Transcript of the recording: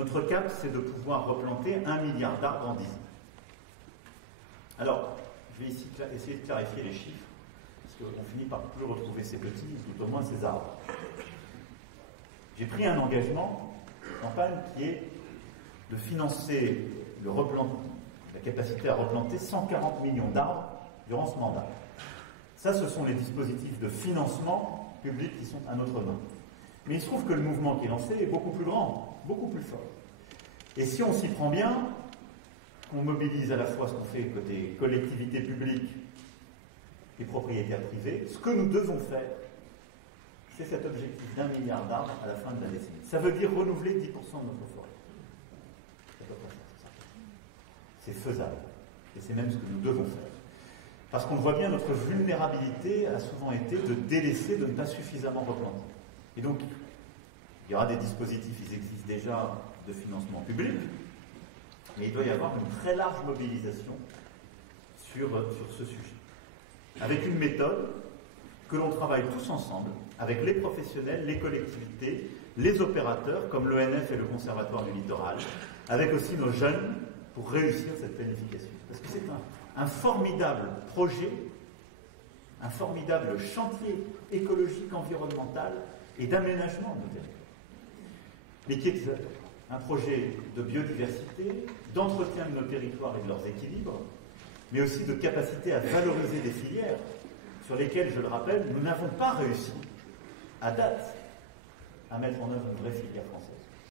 Notre cap, c'est de pouvoir replanter 1 milliard d'arbres en 10 ans. Alors, je vais ici essayer de clarifier les chiffres, parce qu'on finit par plus retrouver ces petits, ou tout au moins ces arbres. J'ai pris un engagement, campagne, qui est de financer la capacité à replanter 140 millions d'arbres durant ce mandat. Ça, ce sont les dispositifs de financement public qui sont à notre main. Mais il se trouve que le mouvement qui est lancé est beaucoup plus grand, beaucoup plus fort. Et si on s'y prend bien, qu'on mobilise à la fois ce qu'on fait côté collectivité publique et propriétaires privés, ce que nous devons faire, c'est cet objectif d'1 milliard d'arbres à la fin de la décennie. Ça veut dire renouveler 10% de notre forêt. C'est faisable. Et c'est même ce que nous devons faire. Parce qu'on voit bien, notre vulnérabilité a souvent été de délaisser, de ne pas suffisamment replanter. Et donc, il y aura des dispositifs, ils existent déjà, de financement public, mais il doit y avoir une très large mobilisation sur ce sujet. Avec une méthode que l'on travaille tous ensemble, avec les professionnels, les collectivités, les opérateurs, comme l'ONF et le Conservatoire du Littoral, avec aussi nos jeunes, pour réussir cette planification. Parce que c'est un formidable projet, un formidable chantier écologique, environnemental et d'aménagement de nos territoires. Mais qui est un projet de biodiversité, d'entretien de nos territoires et de leurs équilibres, mais aussi de capacité à valoriser des filières sur lesquelles, je le rappelle, nous n'avons pas réussi, à date, à mettre en œuvre une vraie filière française.